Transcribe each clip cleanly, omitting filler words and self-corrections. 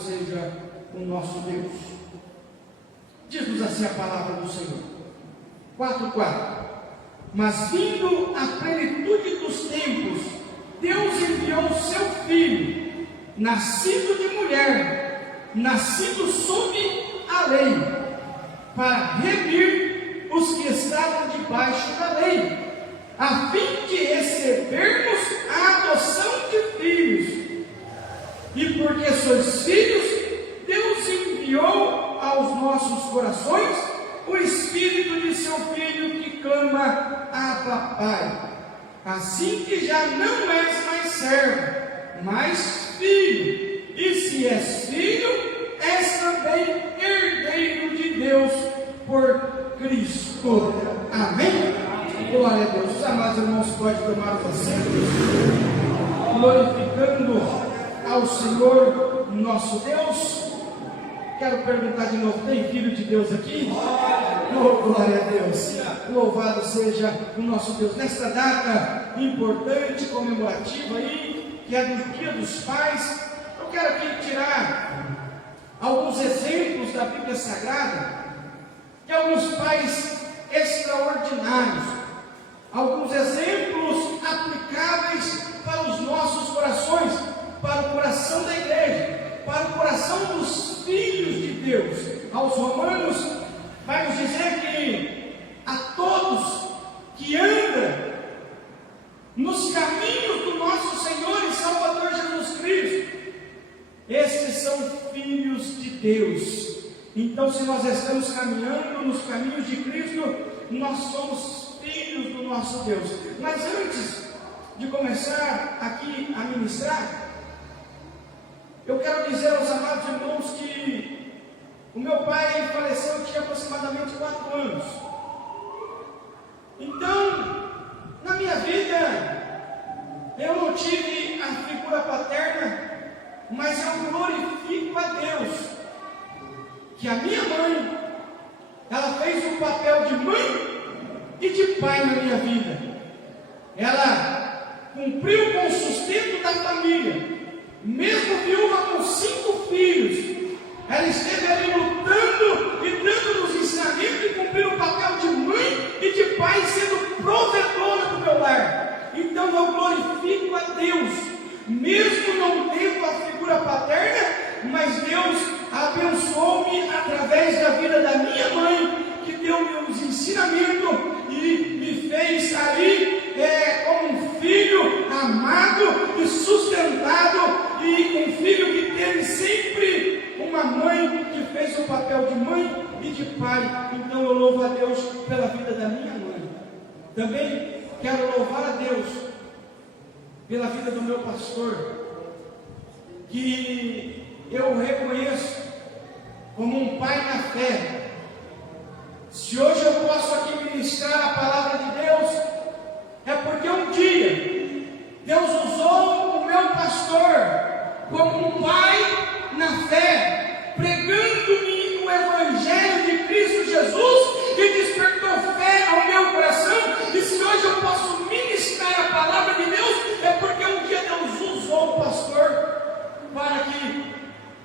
seja o nosso Deus. Diz-nos assim a palavra do Senhor. 4:4. Mas vindo a plenitude dos tempos, Deus enviou o seu Filho, nascido de mulher, nascido sob a lei, para remir os que estavam debaixo da lei, a fim de recebermos a adoção de filhos. E porque sois filhos, Deus enviou aos nossos corações o Espírito de seu Filho, que clama: Abba, Pai. Assim que já não és mais servo, mas filho, e se és filho, és também herdeiro de Deus por Cristo. Amém? Glória a Deus. Os amados irmãos podem tomar os assentos, glorificando ao Senhor nosso Deus. Quero perguntar de novo: tem filho de Deus aqui? Oh, glória a Deus. Louvado seja o nosso Deus. Nesta data importante, comemorativa aí, que é do Dia dos Pais, eu quero aqui tirar alguns exemplos da Bíblia Sagrada, de alguns pais extraordinários, alguns exemplos aplicáveis para os nossos corações, para o coração da igreja, para o coração dos filhos de Deus. Aos Romanos vai nos dizer que a todos que andam nos caminhos do nosso Senhor e Salvador Jesus Cristo, estes são filhos de Deus. Então, se nós estamos caminhando nos caminhos de Cristo, nós somos filhos do nosso Deus. Mas antes de começar aqui a ministrar, eu quero dizer aos amados irmãos que o meu pai faleceu, eu tinha aproximadamente 4 anos. Então, na minha vida, eu não tive a figura paterna, mas eu glorifico a Deus, que a minha mãe, ela fez o papel de mãe e de pai na minha vida. Ela cumpriu com o sustento da família. Mesmo viúva com 5 filhos, ela esteve ali lutando e dando-nos ensinamentos e cumprindo o papel de mãe e de pai, sendo provedora do meu lar. Então eu glorifico a Deus, mesmo não tendo a figura paterna, mas Deus abençoou-me através da vida da minha mãe, que deu-me os ensinamentos e me fez ali como um filho amado e sustentado, e um filho que teve sempre uma mãe que fez o papel de mãe e de pai. Então eu louvo a Deus pela vida da minha mãe. Também quero louvar a Deus pela vida do meu pastor, que eu reconheço como um pai na fé. Se hoje eu posso aqui ministrar a palavra de Deus, é porque um dia Deus usou o meu pastor como um pai na fé, pregando-me o Evangelho de Cristo Jesus, que despertou fé ao meu coração. E se hoje eu posso ministrar a palavra de Deus, é porque um dia Deus usou o pastor para que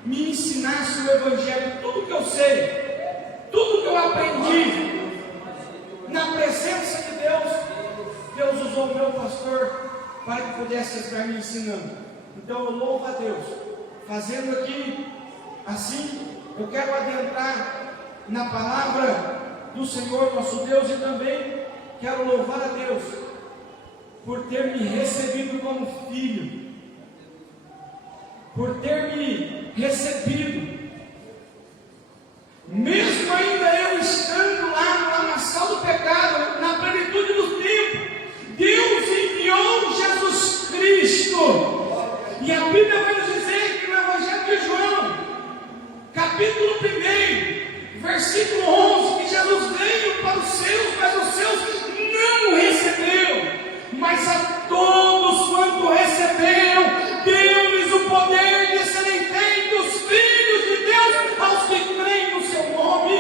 me ensinasse o Evangelho. Tudo que eu sei, tudo que eu aprendi na presença de Deus, Deus usou o meu pastor para que pudesse estar me ensinando. Então eu louvo a Deus. Fazendo aqui assim, eu quero adentrar na palavra do Senhor nosso Deus, e também quero louvar a Deus por ter me recebido como filho, por ter me recebido, mesmo ainda eu estando lá no lamaçal do pecado, na plenitude do tempo, Deus enviou Jesus Cristo. E a Bíblia vai nos dizer que no Evangelho de João, capítulo 1, versículo 11, que Jesus veio para os seus, mas os seus não o receberam. Mas a todos quanto receberam, deu-lhes o poder de serem feitos filhos de Deus, aos que creem no seu nome.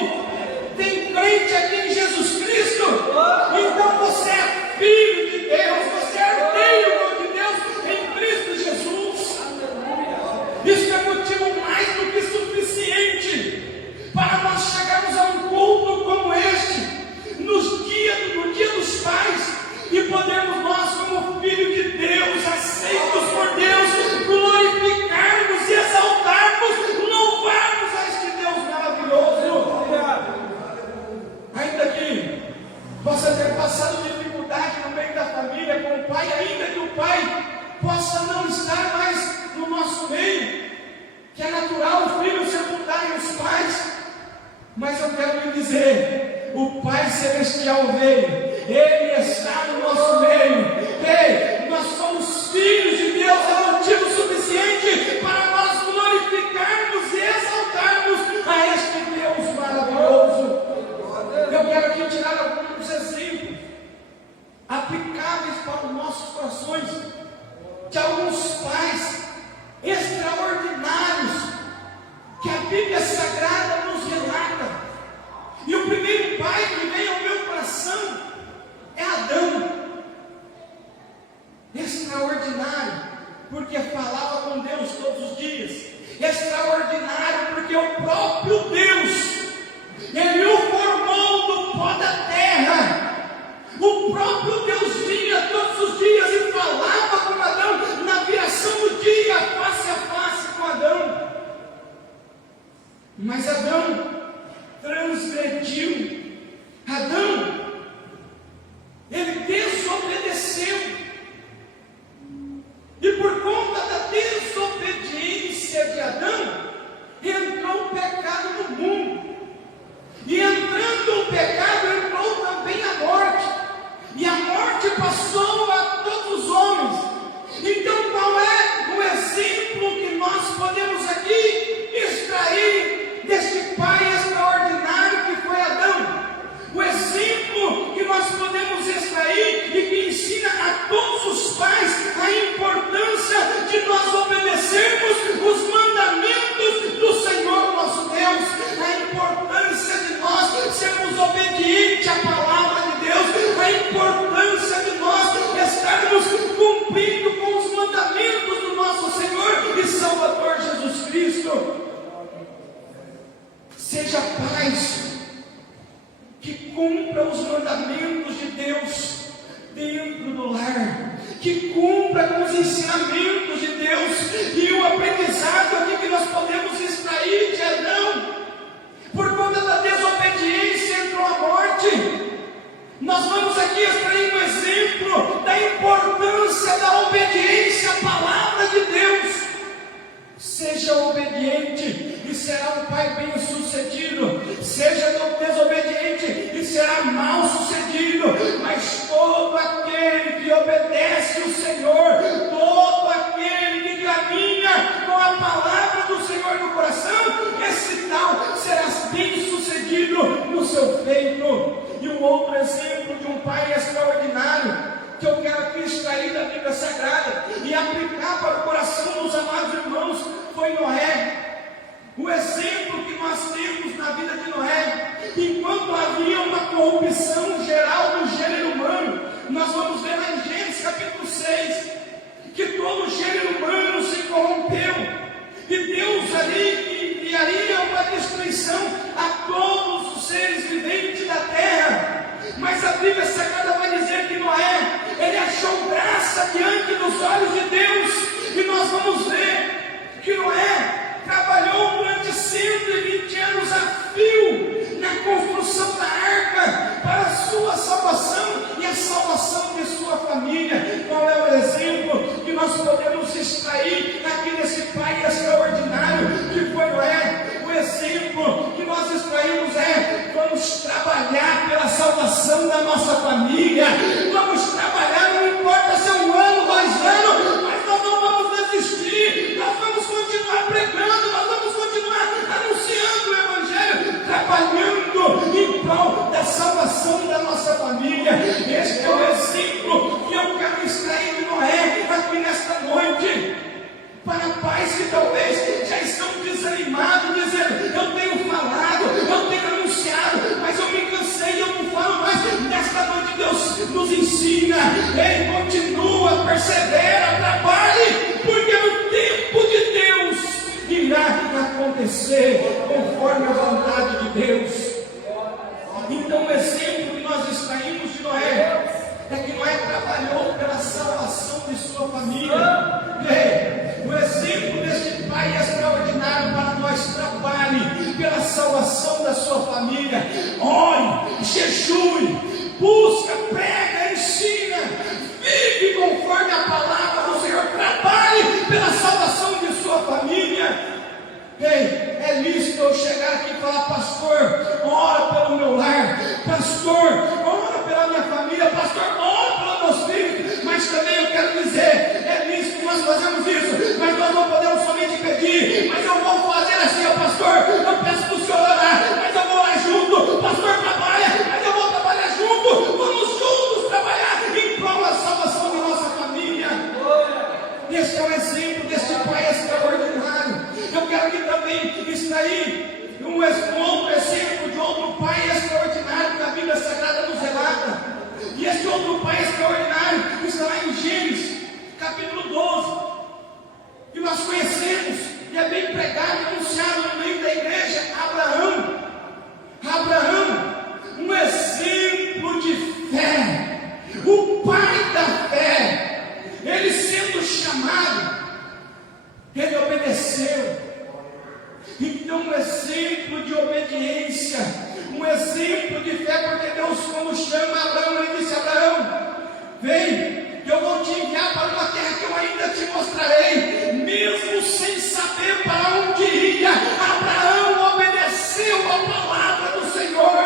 Tem crente aqui em Jesus Cristo? Então você é filho de Deus, você é herdeiro de Deus em Cristo Jesus. Isso é motivo mais do que obedecer, o Pai Celestial veio, Ele está no nosso meio. Ei, nós somos filhos de Deus, é motivo suficiente para nós glorificarmos e exaltarmos a este Deus maravilhoso. Eu quero aqui tirar alguns exemplos aplicáveis para os nossos corações, de alguns pais extraordinários que a Bíblia Sagrada nos relata. E o primeiro pai que veio ao meu coração é Adão. Extraordinário, porque falava com Deus todos os dias. Extraordinário, porque o próprio Deus, Ele o formou do pó da terra. O próprio Deus vinha todos os dias e falava com Adão, na viração do dia, face a face com Adão. Mas Adão transgrediu. Adão, ele desobedeceu. E por conta da desobediência de Adão, entrou o pecado no mundo. E entrando o pecado, entrou também a morte. E a morte passou a todos os homens. Então qual é o exemplo que nós podemos aqui extrair deste pai extraordinário que foi Adão? O exemplo que nós podemos extrair e que ensina a todos os pais a importância de nós obedecermos os mandamentos do Senhor nosso Deus, a importância de nós sermos obedientes à palavra de Deus, a importância de nós estarmos cumprindo com os mandamentos do nosso Senhor e Salvador Jesus Cristo. Seja pais que cumpra os mandamentos de Deus dentro do lar, que cumpra com os ensinamentos de Deus. E o aprendizado aqui que nós podemos extrair de Adão, por conta da desobediência entrou a morte. Nós vamos aqui extrair um exemplo da importância da obediência à palavra de Deus. Seja obediente e será um pai bem sucedido. Seja desobediente e será mal sucedido. Mas todo aquele que obedece o Senhor, todo aquele que caminha com a palavra do Senhor no coração, esse tal será bem sucedido no seu feito. E um outro exemplo de um pai extraordinário que eu quero aqui extrair da Bíblia Sagrada e aplicar para o coração dos amados irmãos foi Noé. O exemplo que nós temos na vida de Noé, enquanto havia uma corrupção geral do gênero humano, nós vamos ver lá em Gênesis capítulo 6, que todo o gênero humano se corrompeu, e Deus ali enviaria uma destruição a todos os seres viventes da terra. Mas a Bíblia Sagrada vai dizer que Noé, ele achou graça diante dos olhos de Deus. E nós vamos ver que Noé trabalhou durante 120 anos a fio na construção da arca para a sua salvação e a salvação de sua família. Qual é o exemplo que nós podemos extrair aqui desse pai extraordinário que foi Noé? O exemplo que nós extraímos é: vamos trabalhar pela salvação da nossa família, vamos trabalhar, não importa se é 1 ano, 2 anos, mas nós não vamos desistir, nós vamos continuar pregando, nós vamos continuar anunciando o Evangelho, trabalhando em prol da salvação da nossa família. Este é o exemplo que eu quero extrair de Noé aqui nesta noite. Para pais que talvez já estão desanimados, dizendo: eu tenho falado, eu tenho anunciado, mas eu me cansei, eu não falo mais. Nesta noite Deus nos ensina: ei, continua, persevera, trabalhe, porque no tempo de Deus irá acontecer conforme a vontade de Deus. Então o exemplo que nós extraímos de Noé é que Noé trabalhou pela salvação de sua família. O exemplo deste pai extraordinário para nós: trabalhe pela salvação da sua família, ore, jejue, busca, prega, ensina, vive conforme a palavra do Senhor, trabalhe pela salvação de sua família. É lícito Cristo, eu chegar aqui e falar: pastor, ora pelo meu lar, pastor, ora pela minha família, pastor, ora pelos meus filhos. Mas também eu quero dizer, é nisso que nós fazemos isso, mas nós não podemos somente pedir, mas eu vou fazer assim: ó pastor, eu peço para o senhor orar, mas eu vou orar junto, pastor trabalha, mas eu vou trabalhar junto, vamos juntos trabalhar em prol da salvação da nossa família. Este é o exemplo deste pai extraordinário. Eu quero que também extrair um outro exemplo de outro pai extraordinário que a Bíblia Sagrada nos relata. E este outro pai extraordinário está lá em Gênesis, capítulo 12. E nós conhecemos, e é bem pregado e anunciado no meio da igreja, Abraão. Abraão, um exemplo de fé, o pai da fé. Ele sendo chamado, ele obedeceu. Então, um exemplo de obediência, um exemplo de fé, porque Deus, quando chama Abraão, ele disse: Abraão, vem, eu vou te enviar para uma terra que eu ainda te mostrarei. Mesmo sem saber para onde ia, Abraão obedeceu a palavra do Senhor.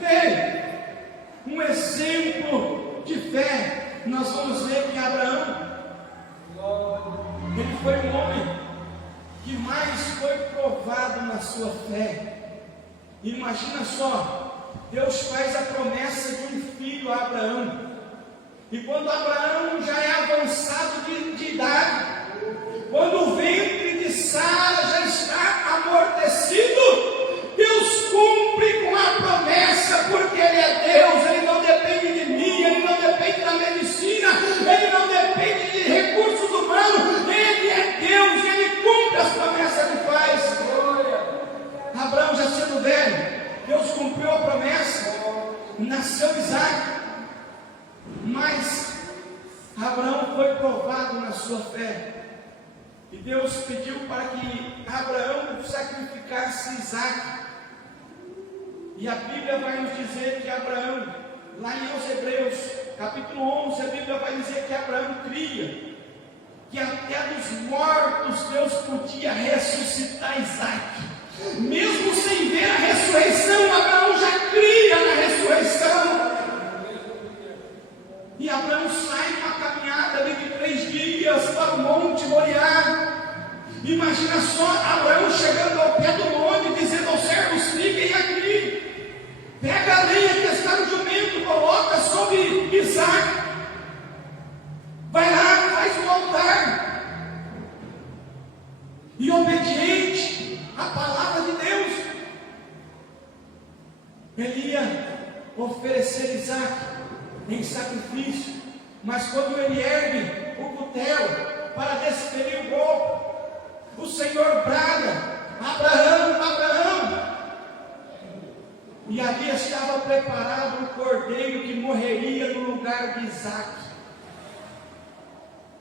Vem, um exemplo de fé. Nós vamos ver que Abraão, ele foi um homem que mais foi provado na sua fé. Imagina só, Deus faz a promessa de um filho a Abraão, e quando Abraão já é avançado de idade, quando o ventre de Sara já está amortecido, Deus cumpre com a promessa, porque Ele é Deus. Ele não depende de mim, Ele não depende da medicina, Ele não depende de recursos humanos. Ele é Deus, Ele cumpre as promessas que faz. Abraão já sendo velho, Deus cumpriu a promessa, nasceu Isaac. Mas Abraão foi provado na sua fé, e Deus pediu para que Abraão sacrificasse Isaac. E a Bíblia vai nos dizer que Abraão, lá em aos Hebreus, capítulo 11, a Bíblia vai dizer que Abraão cria que até dos mortos Deus podia ressuscitar Isaac. Mesmo sem ver a ressurreição, Abraão já cria na ressurreição. E Abraão sai numa caminhada ali de 3 dias para o Monte Moriá. Imagina só, Abraão chegando ao pé do monte, dizendo aos servos: fiquem aqui. Pega a lenha que está no jumento, coloca sobre Isaac. Vai lá, faz um altar. E obediente à palavra de Deus, ele ia oferecer Isaac em sacrifício. Mas quando ele ergue o cutelo para desferir o golpe, o Senhor brada: Abraão, Abraão. E ali estava preparado um cordeiro que morreria no lugar de Isaac.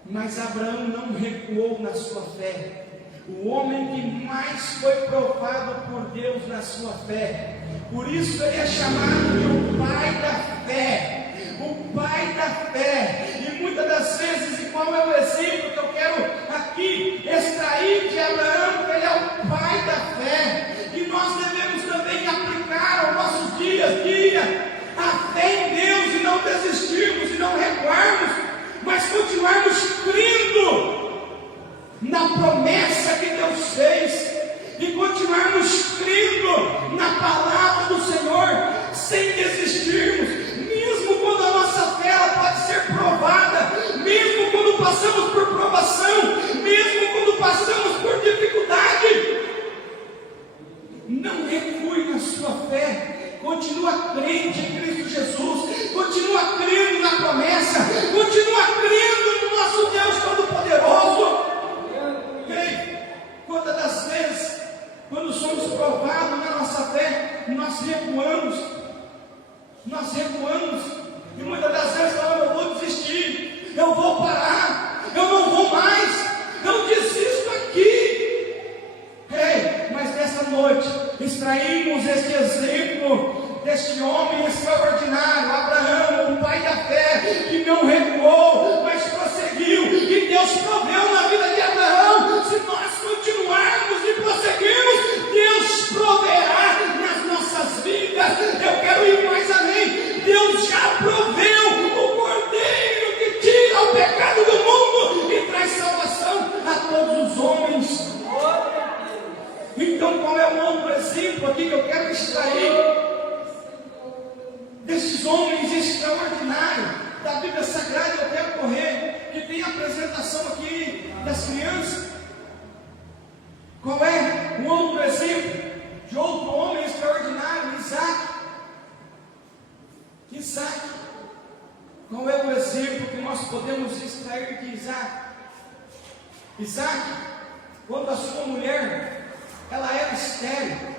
Mas Abraão não recuou na sua fé. O homem que mais foi provado por Deus na sua fé. Por isso ele é chamado de o pai da fé. O pai da fé. E muitas das vezes, e qual é o exemplo que eu quero aqui extrair de Abraão, que ele é o pai da fé, e nós devemos também aplicar aos nossos dias a dia a fé em Deus, e não desistirmos, e não recuarmos, mas continuarmos crendo na promessa que Deus fez, e continuarmos crendo na palavra do Senhor, sem desistirmos. Mesmo quando a nossa fé ela pode ser provada, mesmo quando passamos por provação, mesmo quando passamos por dificuldade, não recue na sua fé, continua crente em Cristo Jesus, continua crendo na promessa, continua crendo no nosso Deus Todo-Poderoso. Quantas das vezes, quando somos provados na nossa fé, nós recuamos, e muitas das vezes falamos: eu vou desistir, eu vou parar, eu não vou mais, eu desisto aqui. Mas nessa noite extraímos este exemplo deste homem extraordinário, Abraão, o pai da fé, que não recuou, mas prosseguiu, e Deus proveu na vida de Abraão. Se nós continuarmos e prosseguirmos, Então, qual é o outro exemplo aqui que eu quero extrair desses homens extraordinários da Bíblia Sagrada? Eu quero correr, que tem a apresentação aqui das crianças. Qual é o outro exemplo de outro homem extraordinário? Isaac. Qual é o exemplo que nós podemos extrair de Isaac? Isaac, quando a sua mulher, ela era estéril,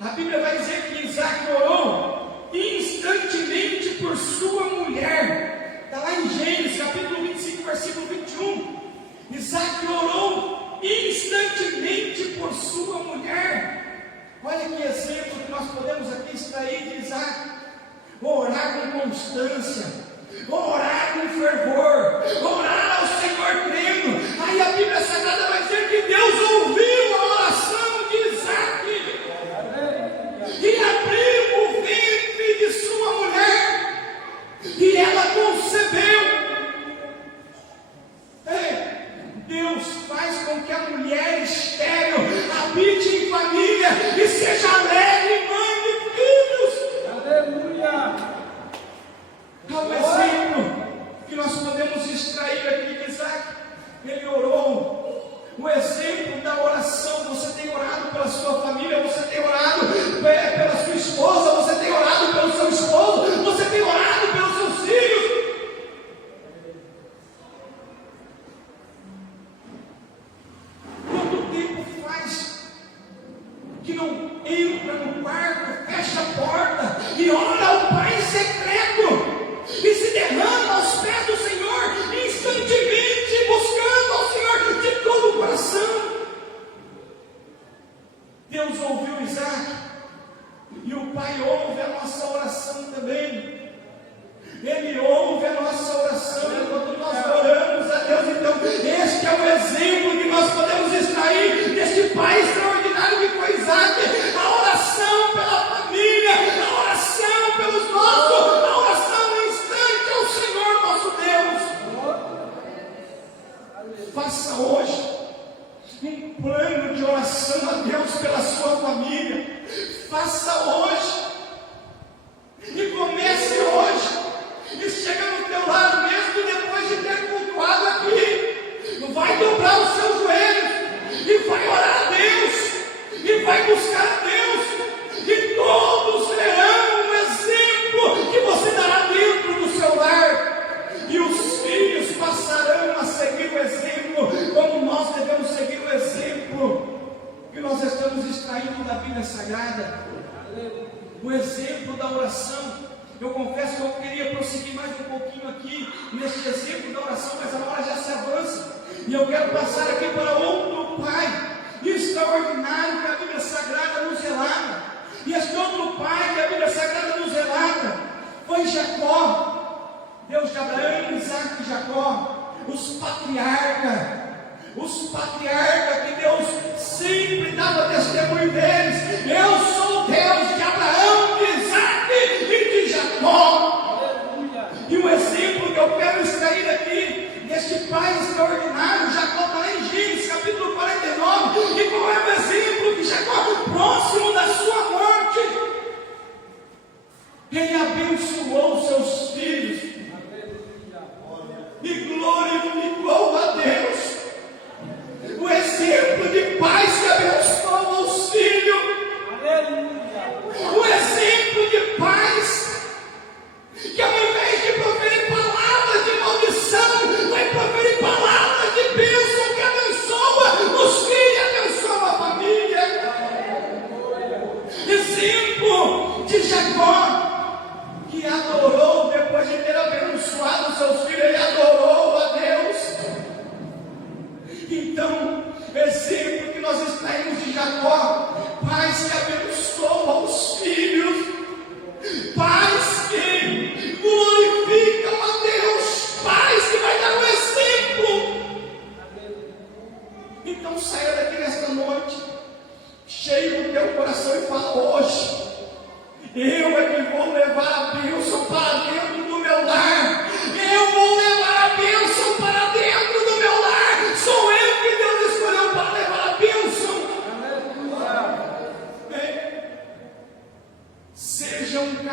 a Bíblia vai dizer que Isaac orou instantemente por sua mulher. Está lá em Gênesis capítulo 25, versículo 21. Isaac orou instantemente por sua mulher. Olha que exemplo que nós podemos aqui extrair de Isaac. Orar com constância, orar com fervor, orar ao Senhor crendo. Aí a Bíblia Sagrada vai dizer que Deus ouviu a oração de Isaac e abriu o ventre de sua mulher, e ela concebeu. Deus faz com que a mulher estéril habite em família e seja alegre mãe de filhos. Aleluia! É um exemplo que nós podemos extrair aqui de Isaac. Ele orou. O exemplo da oração. Você tem orado pela sua família, você tem orado pela sua esposa, você tem orado pelo seu esposo, você tem orado pelos seus filhos. Quanto tempo faz que não entra no quarto, fecha a porta e ora ao Pai em secreto e se derrama aos pés do Senhor, instantemente buscando ao Senhor de todo o coração? Deus ouviu Isaac, e o Pai ouve a nossa oração também. Ele ouve a nossa oração enquanto nós oramos a Deus. Então, este é o exemplo que nós podemos extrair deste Pai extraordinário que foi Isaac. A oração pela família, a oração pelos nossos, a oração no instante ao Senhor nosso Deus. Faça hoje um plano de oração a Deus pela sua família. Faça hoje e comece hoje. E chega no teu lado, mesmo depois de ter cultuado aqui, vai dobrar os seus joelhos e vai orar a Deus e vai buscar a Deus, e todos verão um exemplo que você dará dentro do seu lar, e os filhos passarão a seguir o exemplo, como nós devemos seguir o exemplo que nós estamos extraindo da Bíblia Sagrada, o exemplo da oração. Eu confesso que eu queria prosseguir mais um pouquinho aqui neste exemplo da oração, mas a hora já se avança, e eu quero passar aqui para outro Pai extraordinário que a Bíblia Sagrada nos relata. E este outro Pai que a Bíblia Sagrada nos relata foi Jacó, Deus de Abraão, Isaac e Jacó, os patriarcas que Deus sempre dava testemunho deles. Eu sou o Deus de Abraão, de Isaac e de Jacó. E o exemplo que eu quero extrair aqui deste Pai extraordinário, Jacó, está lá em Gênesis capítulo 49. E qual é o exemplo que Jacó, próximo da sua morte, ele abençoou seus filhos e glorificou a Deus. O exemplo de pais que abençoam os filhos. O exemplo de pais que, ao invés de proferir palavras de maldição, vai proferir palavras de bênção, que abençoa os filhos e abençoa a família. Exemplo de Jacó, que adorou, depois de ter abençoado seus filhos, ele adorou a Deus. Então, exemplo que nós extraímos de Jacó: pais que abençoam os filhos, pais que glorificam a Deus, pais que vai dar um exemplo. Então saia daqui nesta noite cheio do teu coração e fala: hoje eu é que vou levar a bênção para dentro do meu lar. Eu vou levar a bênção para dentro do meu lar. Sou eu que Deus escolheu para levar a bênção.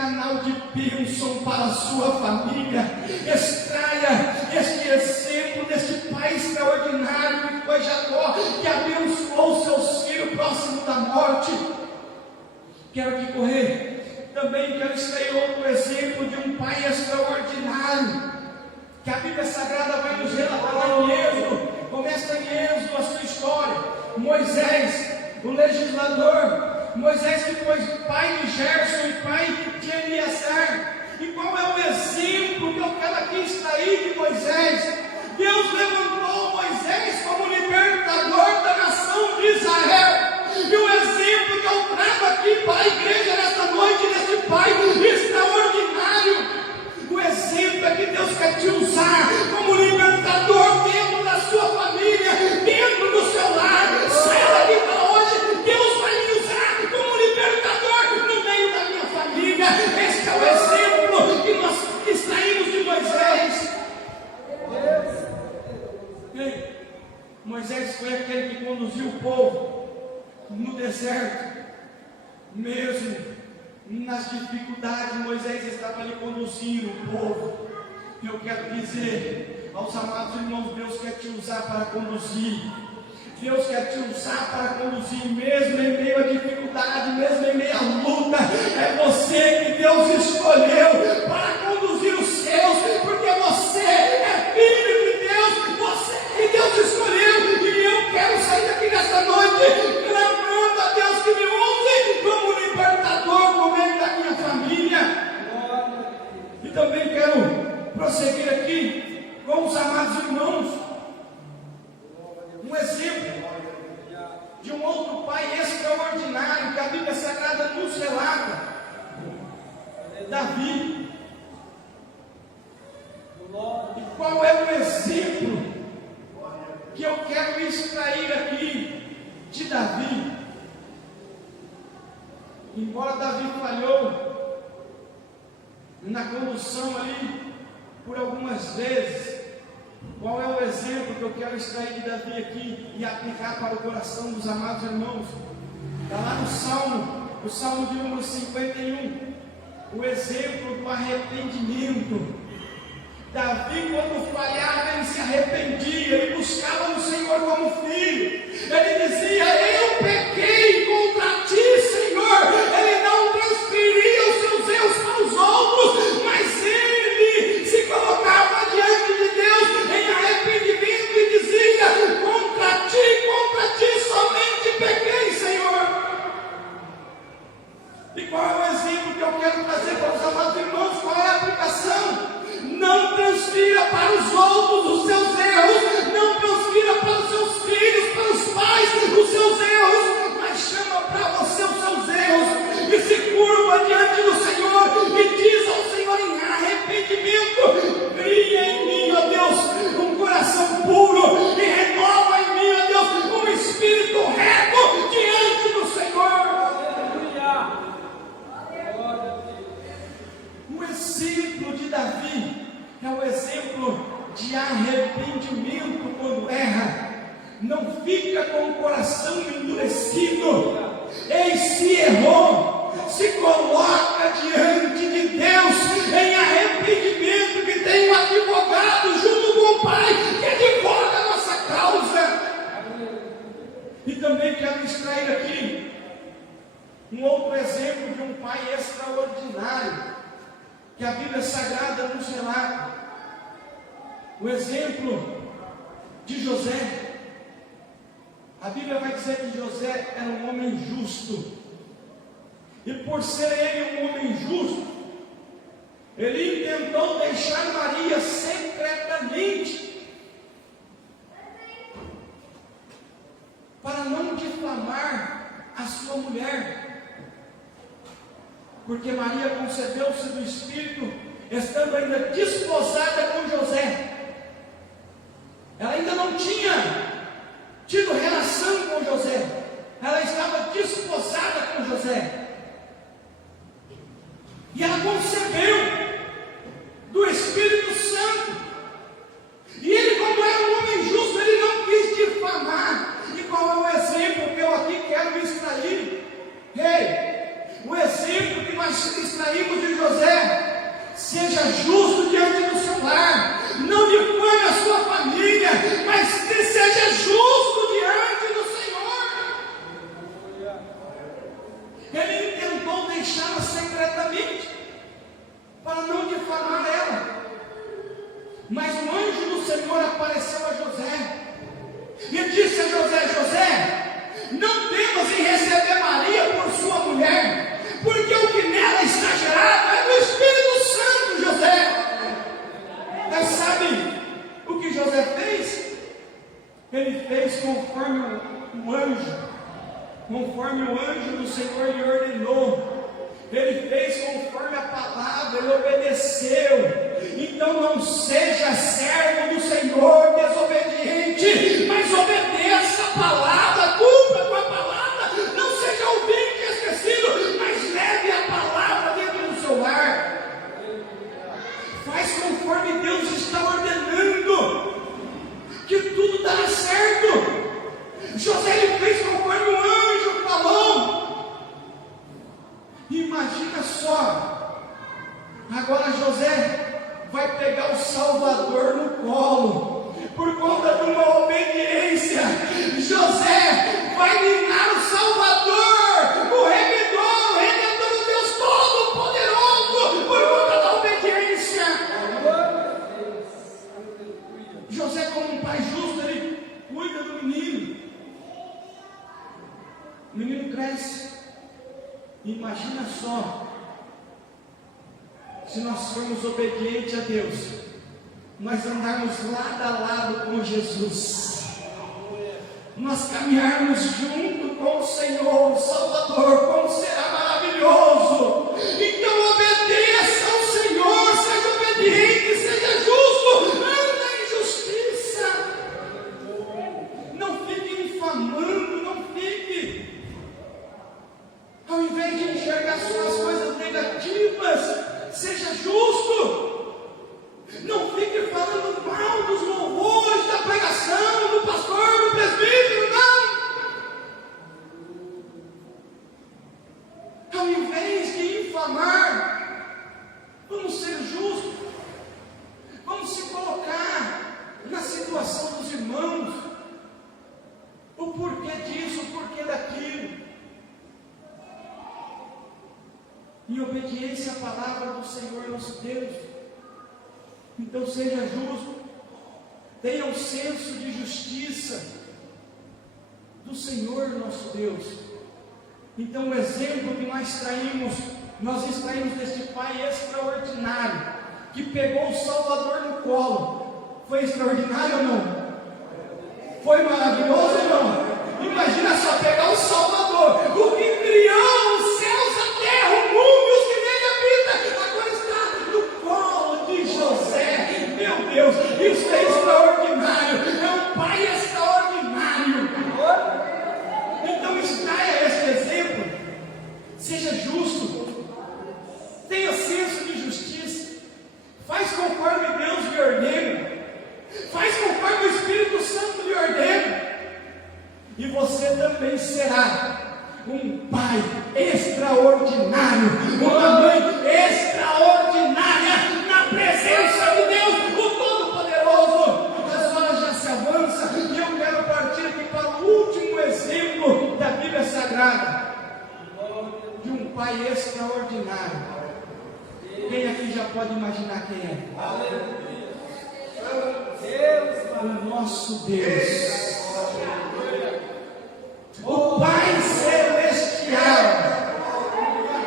canal de bênção para a sua família. Extraia este exemplo deste pai extraordinário que foi Jacó, que abençoou seus filhos próximo da morte. Quero aqui correr. Também quero extrair outro exemplo de um pai extraordinário, que a Bíblia Sagrada vai nos relatar em Êxodo. Começa em Êxodo a sua história. Moisés, o legislador. Moisés que foi pai de Gerson e pai de Eleazar. E qual é o exemplo que eu quero aqui extrair de Moisés? Deus levantou Moisés como libertador da nação de Israel. E o exemplo que eu trago aqui para a igreja nesta noite, desse pai extraordinário, o exemplo é que Deus quer te usar como libertador dentro da sua família, dentro do seu lar. Saia daqui para hoje, Deus vai me usar como libertador no meio da minha família. Este é o exemplo que nós extraímos de Moisés. Moisés foi aquele que conduziu o povo no deserto, mesmo nas dificuldades. Moisés estava ali conduzindo o povo. Eu quero dizer aos amados irmãos, Deus quer te usar para conduzir. Deus quer te usar para conduzir, mesmo em meio à dificuldade, mesmo em meio à luta. É você que Deus escolheu para conduzir os seus, porque você é filho de Deus, você que Deus escolheu. E eu quero sair daqui nesta noite clamando a Deus que me use como libertador no meio da minha família. E também quero prosseguir aqui com os amados irmãos. Um exemplo de um outro pai extraordinário que a Bíblia Sagrada nos relata: Davi. E qual é o exemplo que eu quero extrair aqui de Davi? Embora Davi falhou na condução ali por algumas vezes, qual é o exemplo que eu quero extrair de Davi aqui e aplicar para o coração dos amados irmãos? Está lá no Salmo, o Salmo de número 51, o exemplo do arrependimento. Davi, quando falhava, ele se arrependia, ele buscava no Senhor como filho. Ele dizia: eu pequei contra ti, Senhor. Ele não transferia os seus erros para os outros, mas ele se colocava diante de Deus em arrependimento e dizia: contra ti somente pequei, Senhor. E qual é o exemplo que eu quero trazer para os amados irmãos? Qual é a aplicação? Não transfira para os outros os seus erros, não transfira para os seus filhos, para os pais os seus erros, mas chama para você os seus erros e se curva diante do Senhor e diz ao Senhor em arrependimento: cria em mim, ó Deus, um coração puro e renova em mim, ó Deus, um espírito reto diante do Senhor. O exemplo de Davi é o exemplo de arrependimento quando erra. Não fica com o coração endurecido. Ei, se errou, se coloca diante de Deus em arrependimento, que tem um advogado junto com o Pai que advoga a nossa causa. E também quero extrair aqui um outro exemplo de um pai extraordinário que a Bíblia Sagrada nos relata. O exemplo de José. A Bíblia vai dizer que José era um homem justo. E por ser ele um homem justo, ele intentou deixar Maria secretamente, para não difamar a sua mulher. Porque Maria concebeu-se do Espírito, estando ainda desposada com José. Ela ainda não tinha tido relação com José, ela estava desposada com José. E ela concebeu do Espírito Santo. E ele, como era um homem justo, ele não quis difamar. E qual é o exemplo que eu aqui quero extrair? O exemplo que nós extraímos de deixá-la secretamente, para não difamar ela. Mas o anjo do Senhor apareceu a José e disse a José: José, não temas em receber Maria por sua mulher, porque o que nela está gerado é do Espírito Santo, José. Mas sabe o que José fez? Ele fez conforme o anjo do Senhor lhe ordenou. Ele fez conforme a palavra, ele obedeceu. Então não seja servo do Senhor desobediente, mas obedeça a palavra, cumpra com a palavra. Não seja ouvinte e esquecido, mas leve a palavra dentro do seu lar. Faz conforme Deus está ordenando, que tudo dará certo. José ele fez conforme o anjo falou. Imagina só, agora José vai pegar o Salvador no colo, por conta de uma obediência. José vai minar o Salvador, o Redentor, o Deus Todo-Poderoso, por conta da obediência. José, como um pai justo, ele cuida do menino. O menino cresce. Imagina só, se nós formos obedientes a Deus, nós andarmos lado a lado com Jesus, nós caminharmos junto com o Senhor, o Salvador, como será maravilhoso. Então obedeça ao Senhor, seja obediente, seja justo, anda em justiça, não fique infamando, não fique. Ao invés de enxergar só as coisas negativas, seja justo. Não fique falando mal dos louvores, da pregação, do pastor, do presbítero, não. Ao invés de infamar, vamos ser justos. Vamos se colocar na situação dos irmãos. O porquê disso, o porquê daquilo. Em obediência à palavra do Senhor nosso Deus. Então seja justo, tenha um senso de justiça do Senhor nosso Deus. Então o exemplo que nós extraímos deste Pai extraordinário, que pegou o Salvador no colo. Foi extraordinário ou não? Foi maravilhoso ou não? Imagina só pegar o Salvador, o que criou os céus, a terra, o mundo e os que nele habitam, agora está no colo de José. Meu Deus, isso é extraordinário, é um pai extraordinário. Então extraia este exemplo, seja justo, tenha senso de justiça, faz conforme Deus lhe ordena, faz conforme o Espírito Santo lhe ordena. E você também será um pai extraordinário, uma mãe extraordinária, na presença de Deus, o Todo-Poderoso. As horas já se avançam e eu quero partir aqui para o último exemplo da Bíblia Sagrada, de um pai extraordinário. Quem aqui já pode imaginar quem é? O nosso Deus, o Pai Celestial.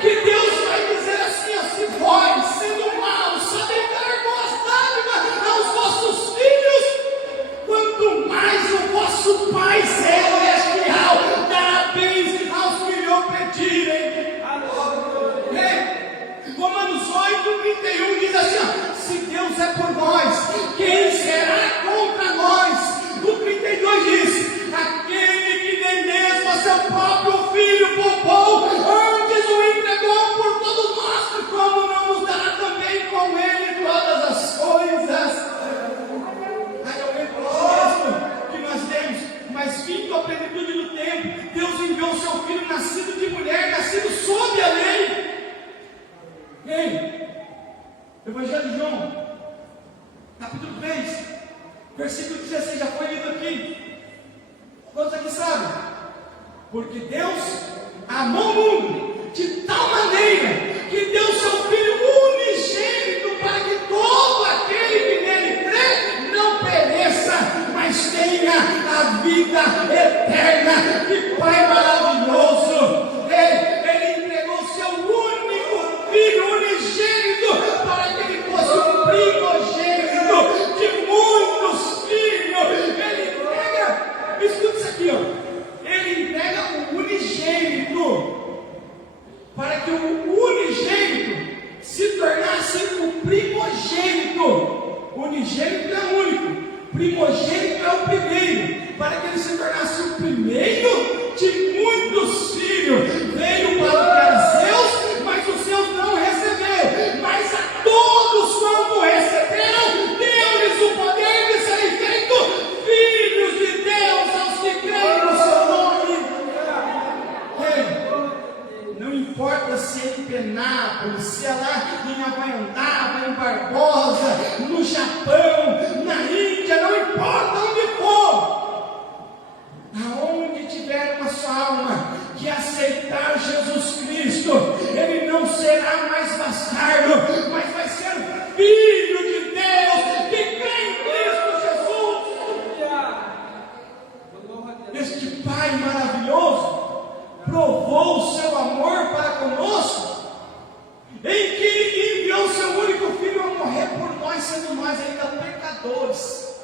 Que Deus vai dizer assim: ó, se vós, sendo maus, sabem dar boas dádivas aos vossos filhos, quanto mais o vosso Pai Celestial dará bens aos que lhe pedirem. Romanos 8:31 diz assim: ó, se Deus é por nós, quem será contra nós? O 32 diz: aquele que nem mesmo a seu próprio filho poupou, antes o entregou por todos nós, como não nos dará também com ele todas as coisas? Aí eu lembro do texto que nós lemos: mas vindo a plenitude do tempo, Deus enviou o seu filho, nascido de mulher, nascido sob a lei. Ei, Evangelho de João, capítulo 3, versículo 16, já foi lido aqui. Quantos aqui sabem? Porque Deus amou o mundo de tal maneira maneira que deu seu Filho unigênito para que todo aquele que nele crê não pereça, mas tenha a vida eterna. Que Pai maravilhoso! Ele entregou seu único Filho unigênito para que ele fosse um primogênito de muitos filhos. Ele entrega, escuta isso aqui, ó. Ele entrega o unigênito para que o unigênito se tornasse o primogênito. O unigênito é único, primogênito é o primeiro, para que ele se tornasse o primeiro de muitos filhos. Veio para o que era seus, mas os seus não receberam. Mas a todos quanto receberam, deu-lhes o poder de serem feitos filhos de Deus, aos que creem no seu nome. Não importa se é em Penápolis, se é lá em Havaiandaba, em Barbosa, no Japão, na Índia, não importa onde for, aonde tiver uma sua alma que aceitar Jesus Cristo, ele não será mais bastardo, mas vai ser filho de Deus, que crê em Cristo Jesus. Este Pai maravilhoso provou o seu amor para conosco, em que Ele enviou o seu único Filho a morrer por nós, sendo nós ainda pecadores.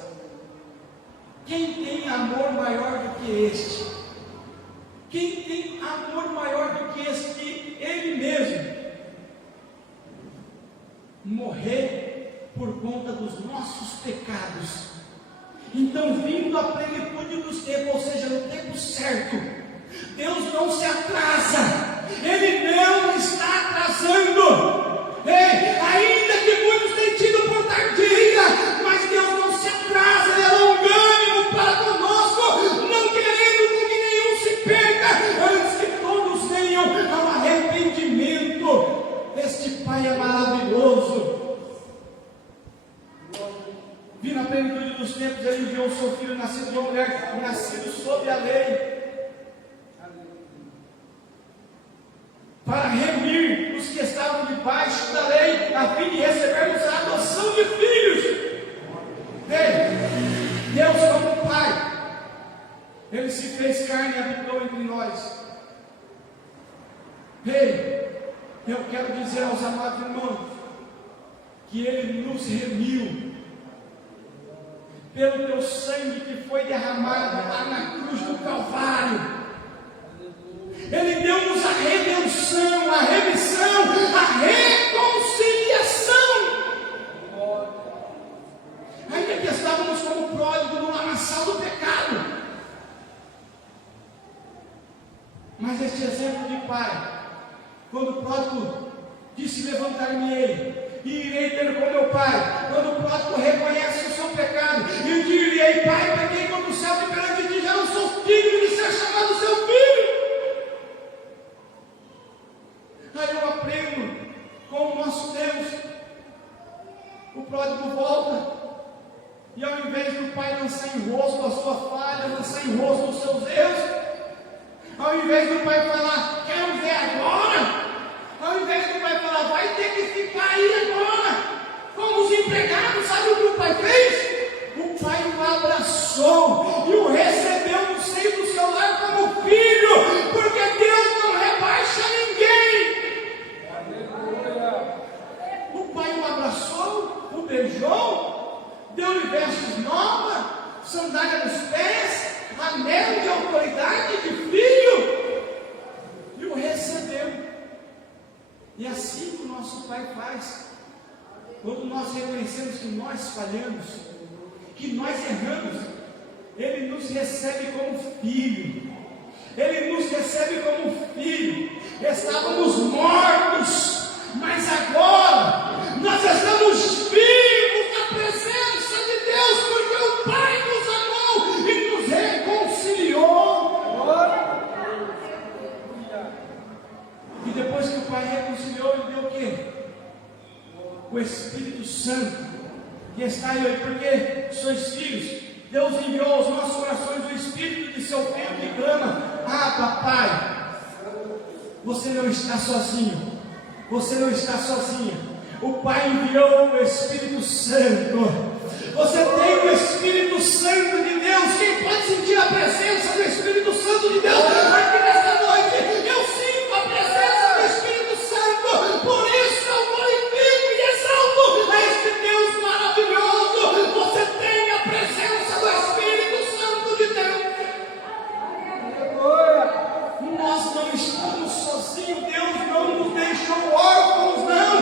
Quem tem amor maior do que este? Quem tem amor maior do que este? Que Ele mesmo morrer por conta dos nossos pecados. Então, vindo à plenitude dos tempos, ou seja, no tempo certo, Deus não se atrasa, Ele não está atrasando. Ainda que muitos tenham tido por tardia, mas Deus não se atrasa, Ele é longânimo para conosco, não querendo que nenhum se perca, antes que todos venham ao arrependimento. Este Pai é maravilhoso. Vindo à plenitude dos tempos, Ele enviou o seu Filho, nascido de uma mulher, nascido sob a lei, para remir os que estavam debaixo da lei, a fim de recebermos a adoção de filhos. Deus como Pai, Ele se fez carne e habitou entre nós. Eu quero dizer aos amados irmãos, que Ele nos remiu, pelo teu sangue que foi derramado lá na cruz do Calvário. Ele deu-nos a redenção, a remissão, a reconciliação. Ainda que estávamos como pródigo no lamaçal do pecado. Mas este exemplo de pai, quando o pródigo disse: levantar-me-ei e irei ter com meu pai. Quando o pródigo reconhece o seu pecado e dir-lhe: Pai, pequei contra o céu e perante ti, já não sou digno de ser chamado seu filho. Aí eu aprendo com o nosso Deus. O pródigo volta, e ao invés do pai lançar em rosto a sua falha, lançar em rosto os seus erros, ao invés do pai falar: quero ver agora, ao invés do pai falar: vai ter que ficar aí agora, como os empregados, sabe o que o pai fez? O pai o abraçou e o recebeu no seio do seu lar como filho, porque Deus não rebaixa ninguém. O pai o abraçou, o beijou, deu-lhe vestes novas, sandália nos pés, anel de autoridade de filho, e o recebeu. E assim que o nosso Pai faz, quando nós reconhecemos que nós falhamos, que nós erramos, Ele nos recebe como filho. Ele nos recebe como filho. Estávamos mortos, mas agora nós estamos vivos na presença de Deus, porque o Pai nos amou e nos reconciliou. E depois que o Pai reconciliou, Ele deu o quê? O Espírito Santo, que está aí hoje, porque sois filhos. Deus enviou aos nossos corações o Espírito de seu Filho que clama: ah, papai. Você não está sozinho. Você não está sozinha. O Pai enviou o Espírito Santo. Você tem o Espírito Santo de Deus. Quem pode sentir a presença do Espírito Santo de Deus aqui nesta noite? Eu sinto a presença do Espírito Santo. Por isso eu glorifico e exalto a este Deus maravilhoso. Você tem a presença do Espírito Santo de Deus. Nós não estamos sozinhos. Deus não nos deixou órfãos, não.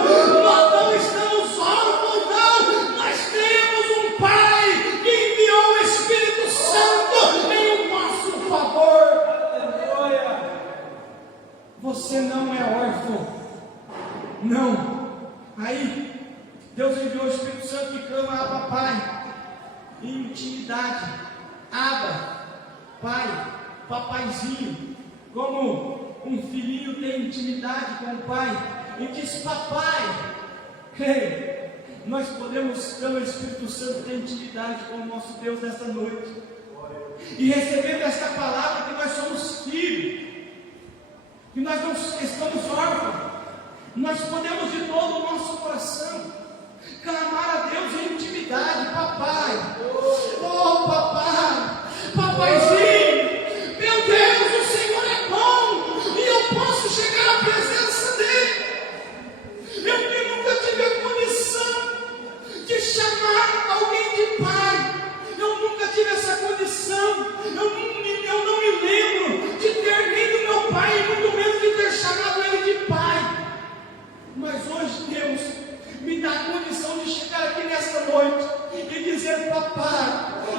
Nós não estamos órfãos, não. Nós temos um Pai que enviou o Espírito Santo em nosso favor. Você não é órfão. Não. Aí, Deus enviou o Espírito Santo que clama Abba Pai. Intimidade. Abba, Pai, papaizinho. Como um filhinho tem intimidade com o pai e diz: papai. Nós podemos, pelo Espírito Santo, ter intimidade com o nosso Deus nesta noite. E recebendo esta palavra que nós somos filhos, que nós não estamos órfãos, nós podemos de todo o nosso coração clamar a Deus em intimidade: papai, oh papai, papaizinho, meu Deus, o Senhor é bom, e eu posso chegar à presença dEle. Eu que nunca tive a condição de chamar alguém de pai, eu nunca tive essa condição, eu não me lembro de ter nem do meu pai, muito menos de ter chamado ele de pai. Mas hoje Deus me dá a condição de chegar aqui nesta noite e dizer: papai,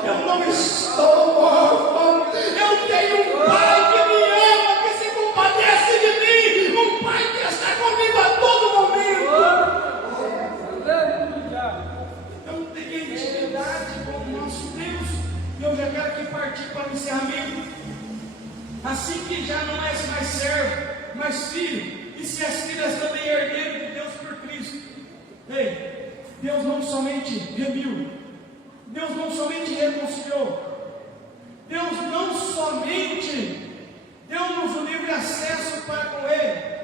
eu não estou órfão, eu tenho um pai que me ama, que se compadece de mim, um pai que está comigo a todo momento. Eu tenho intimidade com o nosso Deus. E eu já quero aqui partir para o encerramento. Assim que já não és mais servo, mas filho, e se és filho, és também herdeiro de Deus por Cristo. Ei, Deus não somente remiu, Deus não somente reconciliou, Deus não somente deu-nos o livre acesso para com Ele,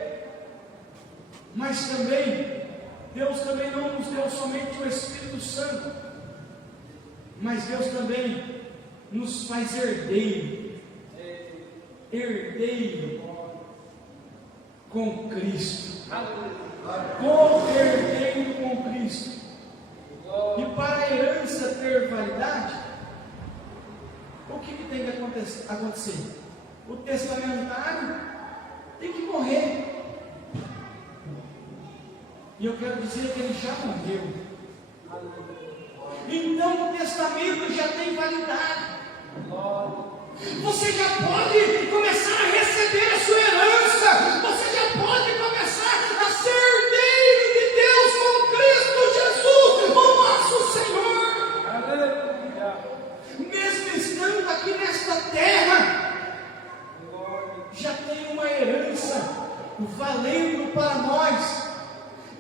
mas também, Deus também não nos deu somente o Espírito Santo, mas Deus também nos faz herdeiro com Cristo, co-herdeiro com Cristo. E para a herança ter validade, o que tem que acontecer? O testamentário tem que morrer. E eu quero dizer que ele já morreu. Então o testamento já tem validade. Você já pode começar a receber a sua herança. Você já pode começar a ser herdeiro de Deus com Cristo Jesus, o nosso Senhor. Aleluia. Mesmo estando aqui nesta terra, já tem uma herança valendo para nós.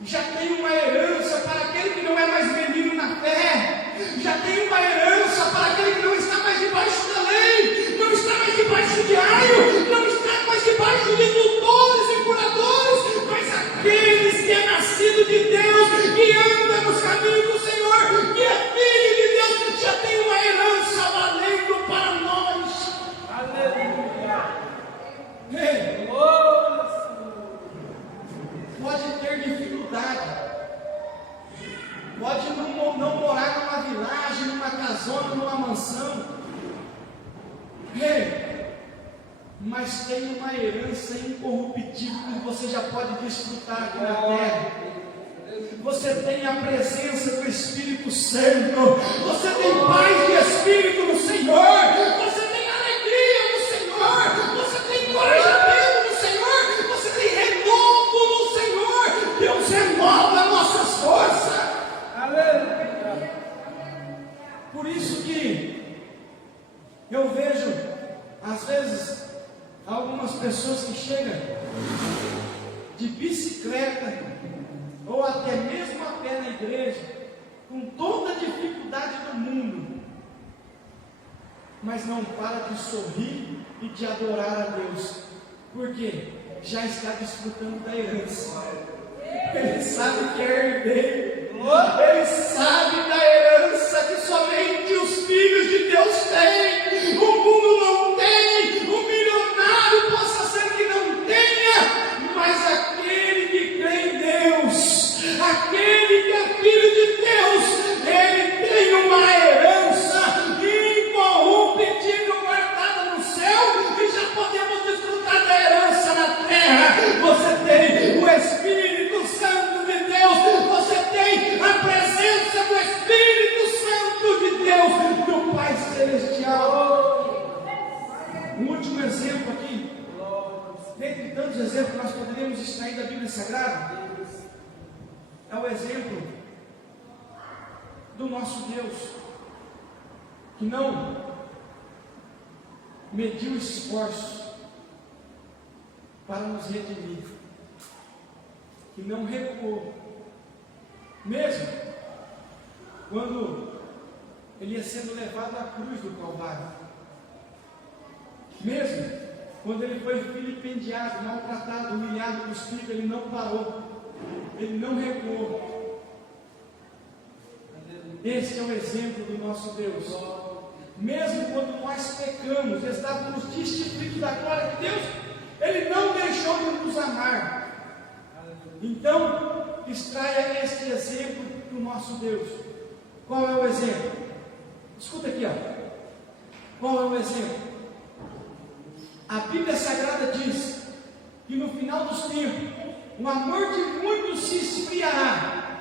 Já tem uma herança para aquele que não é mais menino na fé. Já tem uma herança para aquele que não está mais debaixo da lei, não está mais debaixo de aio, não está mais debaixo de tutores e curadores, mas aqueles que é nascido de Deus, que anda nos caminhos do Senhor, que é filho de Deus, já tem uma herança valendo para nós. Aleluia. Ei, pode ter dificuldade, pode não morar numa vilagem, numa casona, numa mansão, mas tem uma herança incorruptível que você já pode desfrutar aqui na terra. Você tem a presença do Espírito Santo, você tem paz de Espírito no Senhor, você tem alegria no Senhor, você tem encorajamento no Senhor, você tem renovo no Senhor. Deus renova nossas forças. Aleluia. Por isso que eu vejo, às vezes, algumas pessoas que chegam de bicicleta ou até mesmo a pé na igreja, com toda a dificuldade do mundo, mas não para de sorrir e de adorar a Deus. Por quê? já está desfrutando da herança. Ele sabe que é herdeiro. Ele sabe da herança que somente os filhos de Deus têm. O mundo não tem. O milionário possa ser que não tenha, mas aquele que crê em Deus, aquele que é filho de Deus, ele tem uma herança incorruptível guardada no céu, e já podemos desfrutar da herança na terra. Você tem o Espírito Santo de Deus, você tem a presença do Espírito Santo de Deus, do Pai Celestial. Um último exemplo aqui, dentre tantos exemplos que nós poderíamos extrair da Bíblia Sagrada, é o exemplo do nosso Deus, que não mediu esforços para nos redimir, que não recuou, mesmo quando ele ia sendo levado à cruz do Calvário, mesmo quando ele foi vilipendiado, maltratado, humilhado, cuspido, ele não parou, ele não recuou. Este é o exemplo do nosso Deus. Mesmo quando nós pecamos, estávamos destituídos da glória de Deus, ele não deixou de nos amar. Então, extraia este exemplo do nosso Deus. Qual é o exemplo? Escuta aqui, qual é o exemplo? A Bíblia Sagrada diz que no final dos tempos, o amor de muitos se esfriará.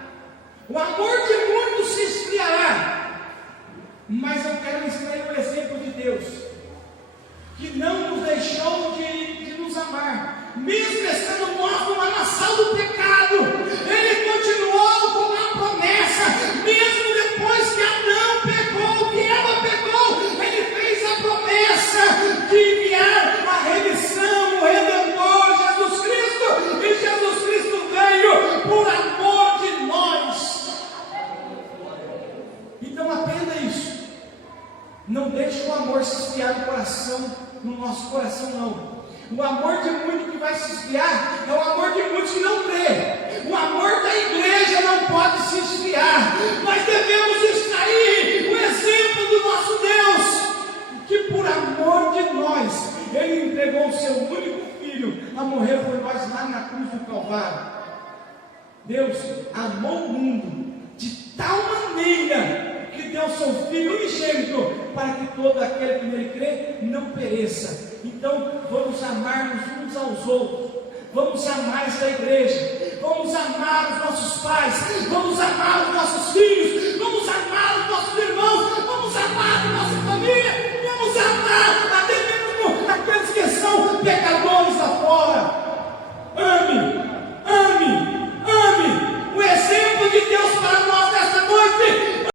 O amor de muitos se esfriará. Mas eu quero extrair o exemplo de Deus, que não nos deixou de nos amar, mesmo estando nós no lamaçal do pecado. Ele continuou com a promessa, mesmo depois que Adão pecou, que Eva pecou, ele fez a promessa de enviar a remissão, o Redentor, Jesus Cristo, e Jesus Cristo veio por amor de nós. Então aprenda isso. Não deixe o amor se esfriar no nosso coração, não. O amor de muitos que vai se esfriar é o amor de muitos que não crê. O amor da igreja não pode se esfriar. Nós devemos extrair o exemplo do nosso Deus, que por amor de nós, Ele entregou o seu único filho a morrer por nós lá na cruz do Calvário. Deus amou o mundo de tal maneira que deu seu Filho unigênito, para que todo aquele que nele crê não pereça. Então vamos amar-nos uns aos outros, vamos amar esta igreja, vamos amar os nossos pais, vamos amar os